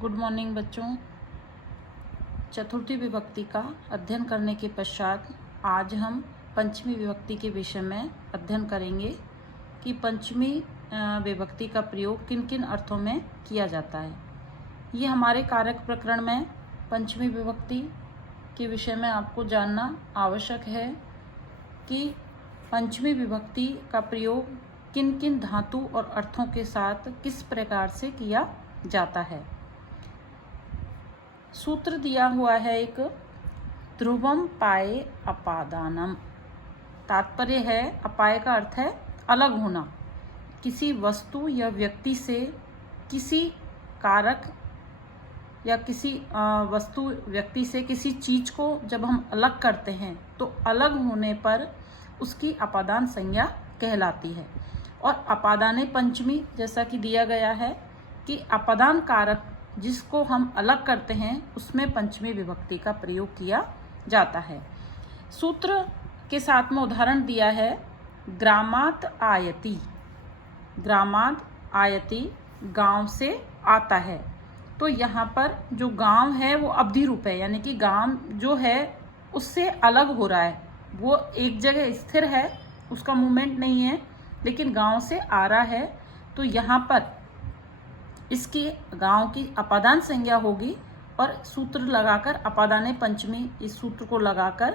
Good morning बच्चों। चतुर्थी विभक्ति का अध्ययन करने के पश्चात आज हम पंचमी विभक्ति के विषय में अध्ययन करेंगे कि पंचमी विभक्ति का प्रयोग किन किन अर्थों में किया जाता है। ये हमारे कारक प्रकरण में पंचमी विभक्ति के विषय में आपको जानना आवश्यक है कि पंचमी विभक्ति का प्रयोग किन किन धातु और अर्थों के साथ किस प्रकार से किया जाता है। सूत्र दिया हुआ है एक, ध्रुवम पाए अपादानम। तात्पर्य है, अपाय का अर्थ है अलग होना। किसी वस्तु या व्यक्ति से किसी कारक या किसी वस्तु व्यक्ति से किसी चीज को जब हम अलग करते हैं तो अलग होने पर उसकी अपादान संज्ञा कहलाती है। और अपादाने पंचमी, जैसा कि दिया गया है कि अपादान कारक जिसको हम अलग करते हैं उसमें पंचमी विभक्ति का प्रयोग किया जाता है। सूत्र के साथ में उदाहरण दिया है, ग्रामात आयति। ग्रामात आयति गांव से आता है। तो यहाँ पर जो गांव है वो अवधि रूप है, यानी कि गांव जो है उससे अलग हो रहा है, वो एक जगह स्थिर है, उसका मूवमेंट नहीं है, लेकिन गांव से आ रहा है। तो यहाँ पर इसकी गांव की अपादान संज्ञा होगी और सूत्र लगाकर अपादाने पंचमी, इस सूत्र को लगाकर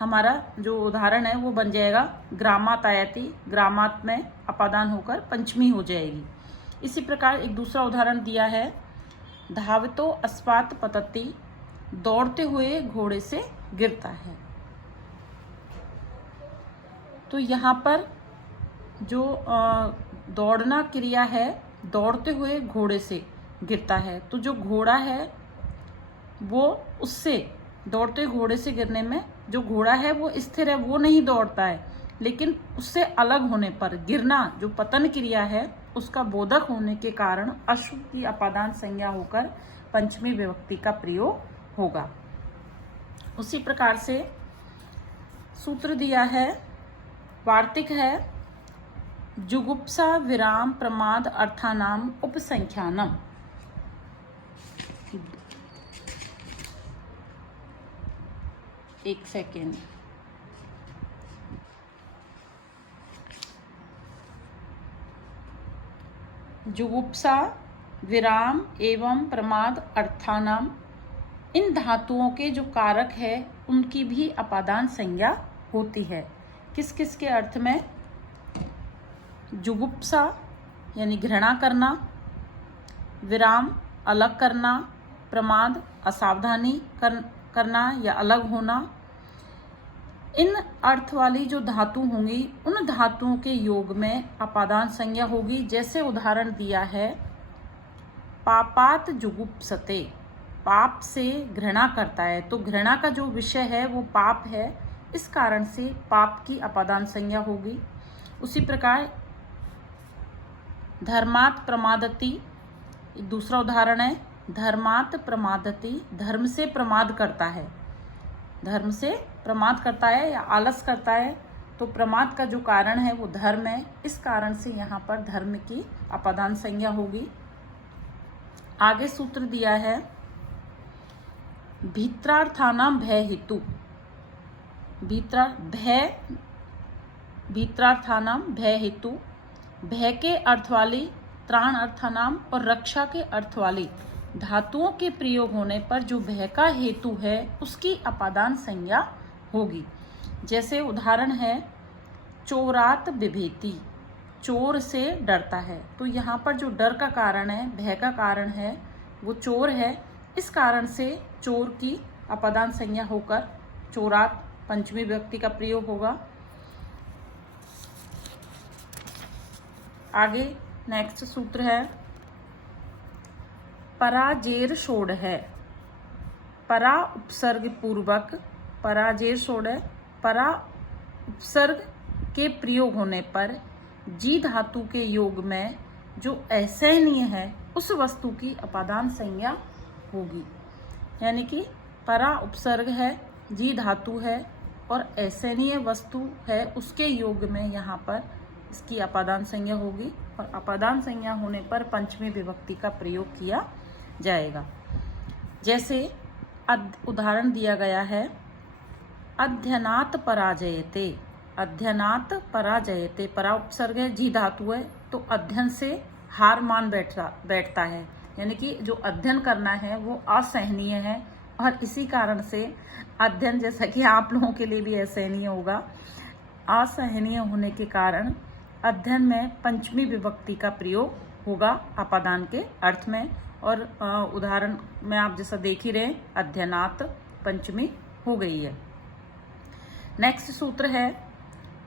हमारा जो उदाहरण है वो बन जाएगा ग्रामात आयति। ग्रामात में अपादान होकर पंचमी हो जाएगी। इसी प्रकार एक दूसरा उदाहरण दिया है, धावतो अस्पात पतति। दौड़ते हुए घोड़े से गिरता है। तो यहाँ पर जो दौड़ना क्रिया है, दौड़ते हुए घोड़े से गिरता है। तो जो घोड़ा है वो उससे दौड़ते घोड़े से गिरने में, जो घोड़ा है वो स्थिर है, वो नहीं दौड़ता है, लेकिन उससे अलग होने पर गिरना जो पतन क्रिया है उसका बोधक होने के कारण अश्व की अपादान संज्ञा होकर पंचमी विभक्ति का प्रयोग होगा। उसी प्रकार से सूत्र दिया है, वार्तिक है, जुगुप्सा विराम प्रमाद अर्थानाम उपसंख्यानम। एक सेकेंड। जुगुप्सा विराम एवं प्रमाद अर्थानाम, इन धातुओं के जो कारक है उनकी भी अपादान संज्ञा होती है। किस किस के अर्थ में? जुगुप्सा यानी घृणा करना, विराम अलग करना, प्रमाद असावधानी करना या अलग होना। इन अर्थ वाली जो धातु होंगी उन धातुओं के योग में अपादान संज्ञा होगी। जैसे उदाहरण दिया है, पापात जुगुप्सते। पाप से घृणा करता है, तो घृणा का जो विषय है वो पाप है, इस कारण से पाप की अपादान संज्ञा होगी। उसी प्रकार धर्मात प्रमादति, एक दूसरा उदाहरण है, धर्मात प्रमादति। धर्म से प्रमाद करता है, धर्म से प्रमाद करता है या आलस करता है, तो प्रमाद का जो कारण है वो धर्म है, इस कारण से यहाँ पर धर्म की अपादान संज्ञा होगी। आगे सूत्र दिया है, भीत्रार्थानाम भय हेतु। भीत्रार्थानाम भय हेतु, भय के अर्थ वाली, त्राण अर्थानाम और रक्षा के अर्थ वाली धातुओं के प्रयोग होने पर जो भय का हेतु है उसकी अपादान संज्ञा होगी। जैसे उदाहरण है, चोरात बिभेति। चोर से डरता है, तो यहाँ पर जो डर का कारण है, भय का कारण है, वो चोर है, इस कारण से चोर की अपादान संज्ञा होकर चोरात पंचमी विभक्ति का प्रयोग होगा। आगे नेक्स्ट सूत्र है, पराजेर शोड़ है। परा उपसर्ग पूर्वक, पराजेर शोड़ है, परा उपसर्ग के प्रयोग होने पर जी धातु के योग में जो असहनीय है उस वस्तु की अपादान संज्ञा होगी। यानी कि परा उपसर्ग है, जी धातु है और असहनीय वस्तु है, उसके योग में यहाँ पर इसकी अपादान संज्ञा होगी और अपादान संज्ञा होने पर पंचमी विभक्ति का प्रयोग किया जाएगा। जैसे उदाहरण दिया गया है, अध्ययनात् पराजयते। अध्ययनात् पराजयते, परा उपसर्ग है, जी धातु है, तो अध्ययन से हार मान बैठता है, यानी कि जो अध्ययन करना है वो असहनीय है। और इसी कारण से अध्ययन, जैसा कि आप लोगों के लिए भी असहनीय होगा, असहनीय होने के कारण अध्ययन में पंचमी विभक्ति का प्रयोग होगा अपादान के अर्थ में। और उदाहरण में आप जैसा देख ही रहे, अध्ययनात् पंचमी हो गई है। नेक्स्ट सूत्र है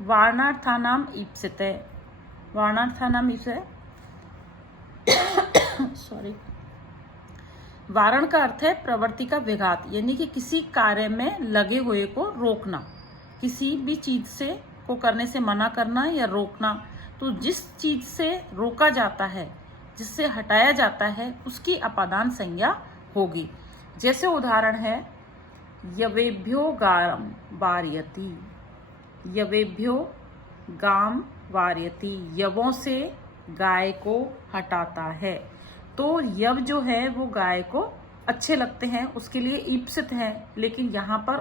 वार्णार्थानाम ईप्सिते। वार्णार्थानाम ईप्सिते सॉरी, वारण का अर्थ है प्रवृत्ति का विघात, यानी कि किसी कार्य में लगे हुए को रोकना, किसी भी चीज से को करने से मना करना या रोकना। तो जिस चीज से रोका जाता है, जिससे हटाया जाता है, उसकी अपादान संज्ञा होगी। जैसे उदाहरण है, यवेभ्यो गाम वार्यति। यवेभ्यो गाम वार्यति, यवों से गाय को हटाता है। तो यव जो है वो गाय को अच्छे लगते हैं, उसके लिए ईप्सित है, लेकिन यहाँ पर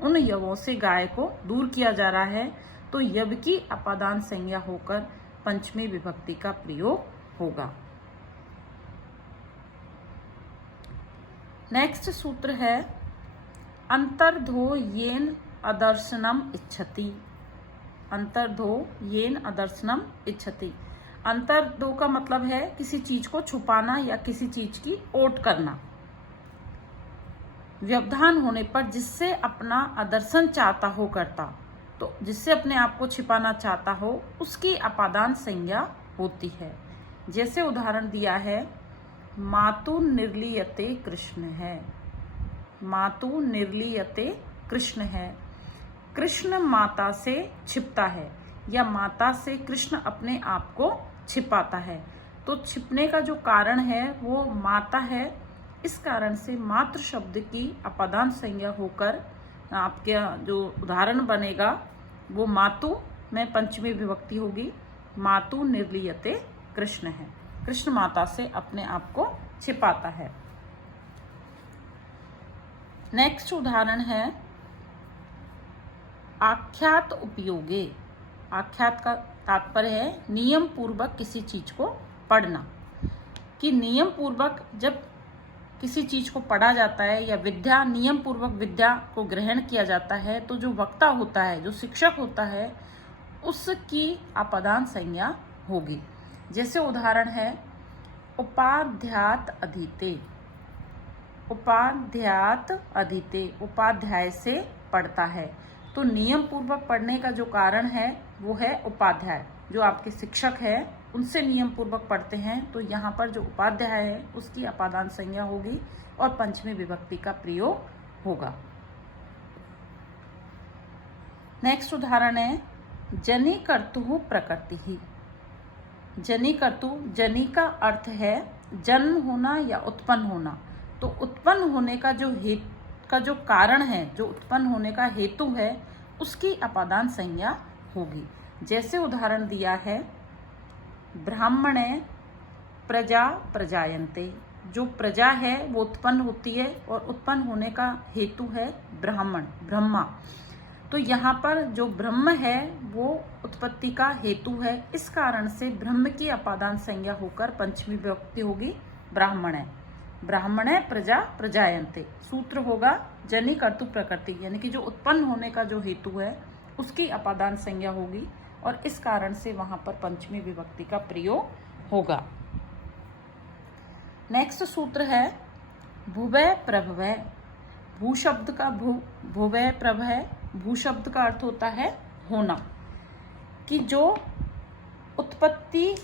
उन यवों से गाय को दूर किया जा रहा है, तो यव की अपादान संज्ञा होकर पंचमी विभक्ति का प्रयोग होगा। नेक्स्ट सूत्र है अंतर्धो येन अदर्शनम इच्छति। अंतर्धो येन अदर्शनम इच्छति। अंतर्धो का मतलब है किसी चीज को छुपाना या किसी चीज की ओट करना। व्यवधान होने पर जिससे अपना अदर्शन चाहता हो करता, तो जिससे अपने आप को छिपाना चाहता हो, उसकी अपादान संज्ञा होती है। जैसे उदाहरण दिया है, मातु निर्लीयते कृष्ण है। मातु निर्लीयते कृष्ण है। कृष्ण माता से छिपता है, या माता से कृष्ण अपने आप को छिपाता है। तो छिपने का जो कारण है वो माता है, इस कारण से मातृ शब्द की अपादान संज्ञा होकर आपके जो उदाहरण बनेगा वो मातु में पंचमी विभक्ति होगी। मातु निर्लीयते कृष्ण है, कृष्ण माता से अपने आप को छिपाता है। नेक्स्ट उदाहरण है आख्यात उपयोगे। आख्यात का तात्पर्य है नियम पूर्वक किसी चीज को पढ़ना, कि नियम पूर्वक जब किसी चीज को पढ़ा जाता है या विद्या, नियम पूर्वक विद्या को ग्रहण किया जाता है, तो जो वक्ता होता है, जो शिक्षक होता है, उसकी अपादान संज्ञा होगी। जैसे उदाहरण है, उपाध्यात अधीते। उपाध्यात अधीते, उपाध्याय से पढ़ता है। तो नियम पूर्वक पढ़ने का जो कारण है वो है उपाध्याय, जो आपके शिक्षक है उनसे नियम पूर्वक पढ़ते हैं। तो यहाँ पर जो उपाध्याय है उसकी अपादान संज्ञा होगी और पंचमी विभक्ति का प्रयोग होगा। नेक्स्ट उदाहरण है जनि कर्तुः प्रकृति। जनि कर्तु, जनि का अर्थ है जन्म होना या उत्पन्न होना। तो उत्पन्न होने का जो कारण है, जो उत्पन्न होने का हेतु है, उसकी अपादान संज्ञा होगी। जैसे उदाहरण दिया है, ब्राह्मणे प्रजा प्रजायन्ते। जो प्रजा है वो उत्पन्न होती है और उत्पन्न होने का हेतु है ब्राह्मण, ब्रह्मा। तो यहाँ पर जो ब्रह्म है वो उत्पत्ति का हेतु है, इस कारण से ब्रह्म की अपादान संज्ञा होकर पंचमी विभक्ति होगी ब्राह्मणे। ब्राह्मणे प्रजा प्रजायन्ते। सूत्र होगा जनि कर्तु प्रकृति, यानी कि जो उत्पन्न होने का जो हेतु है उसकी अपादान संज्ञा होगी और इस कारण से वहां पर पंचमी विभक्ति का प्रयोग होगा। नेक्स्ट सूत्र है भुवै प्रभवै। भू शब्द का भुवै प्रभवै, भू शब्द का अर्थ होता है होना, कि जो उत्पत्ति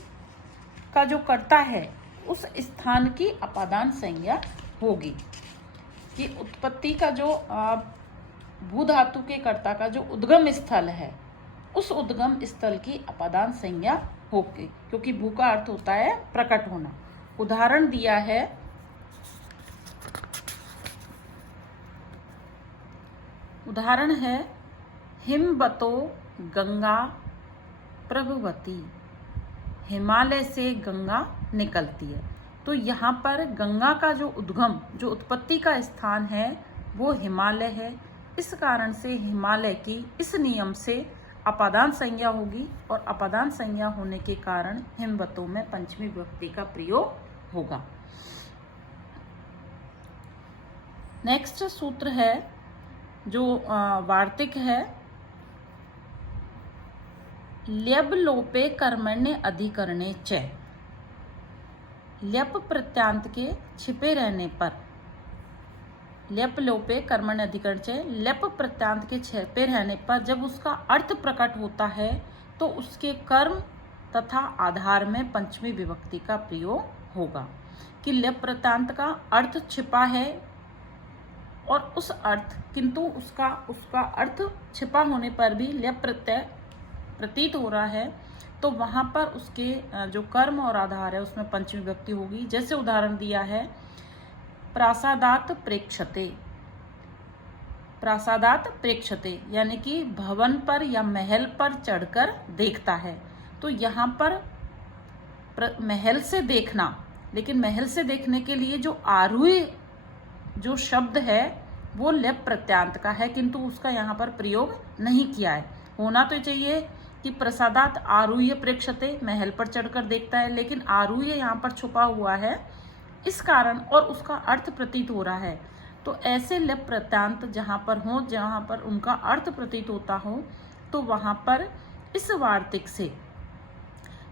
का जो कर्ता है उस स्थान की अपादान संज्ञा होगी। कि उत्पत्ति का जो भू धातु के कर्ता का जो उद्गम स्थल है, उस उद्गम स्थल की अपादान संज्ञा होगी, क्योंकि भू का अर्थ होता है प्रकट होना। उदाहरण दिया है, उदाहरण है हिमवतो गंगा प्रभवती। हिमालय से गंगा निकलती है। तो यहाँ पर गंगा का जो उद्गम, जो उत्पत्ति का स्थान है वो हिमालय है। इस कारण से हिमालय की इस नियम से अपादान संज्ञा होगी और अपादान संज्ञा होने के कारण हिमवतों में पंचमी विभक्ति का प्रयोग होगा। नेक्स्ट सूत्र है जो वार्तिक है, ल्यब लोपे कर्मण्य अधिकरणे च। ल्यप प्रत्यांत के छिपे रहने पर, ल्यप लोपे कर्मण्य अधिकरण च, ल्यप प्रत्यांत के छिपे रहने पर जब उसका अर्थ प्रकट होता है तो उसके कर्म तथा आधार में पंचमी विभक्ति का प्रयोग होगा। कि ल्यप प्रत्यांत का अर्थ छिपा है और उस अर्थ, किंतु उसका अर्थ छिपा होने पर भी ल्यप प्रत्यय प्रतीत हो रहा है, तो वहां पर उसके जो कर्म और आधार है उसमें पंचमी विभक्ति होगी। जैसे उदाहरण दिया है, प्रासादात प्रेक्षते। प्रासादात प्रेक्षते यानी कि भवन पर या महल पर चढ़कर देखता है। तो यहाँ पर महल से देखना, लेकिन महल से देखने के लिए जो आरूढ़ जो शब्द है वो ल्यप प्रत्यांत का है, किंतु उसका यहाँ पर प्रयोग नहीं किया है। होना तो चाहिए कि प्रसादात आरूह्य प्रेक्षते, महल पर चढ़कर देखता है, लेकिन आरूह्य यहाँ पर छुपा हुआ है इस कारण, और उसका अर्थ प्रतीत हो रहा है। तो ऐसे ल्यप प्रत्यांत जहाँ पर हो, जहाँ पर उनका अर्थ प्रतीत होता हो, तो वहाँ पर इस वार्तिक से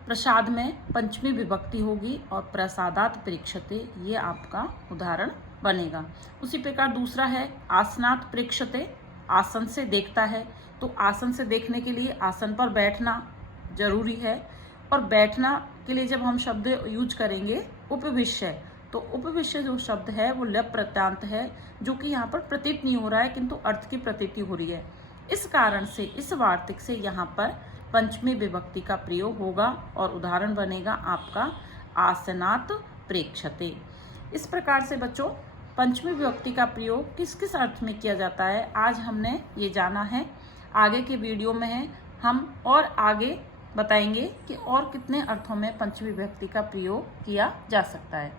प्रसाद में पंचमी विभक्ति होगी और प्रसादात प्रेक्षते ये आपका उदाहरण बनेगा। उसी प्रकार दूसरा है आसनात प्रेक्षते, आसन से देखता है। तो आसन से देखने के लिए आसन पर बैठना जरूरी है, और बैठना के लिए जब हम शब्द यूज करेंगे उपविश्य, तो उपविश्य जो शब्द है वो ल्यप प्रत्यांत है, जो कि यहाँ पर प्रतीत नहीं हो रहा है किंतु अर्थ की प्रतीति हो रही है। इस कारण से इस वार्तिक से यहाँ पर पंचमी विभक्ति का प्रयोग होगा और उदाहरण बनेगा आपका आसनात प्रेक्षते। इस प्रकार से बच्चों पंचमी विभक्ति का प्रयोग किस किस अर्थ में किया जाता है आज हमने ये जाना है। आगे के वीडियो में हम और आगे बताएंगे कि और कितने अर्थों में पंचमी विभक्ति का प्रयोग किया जा सकता है।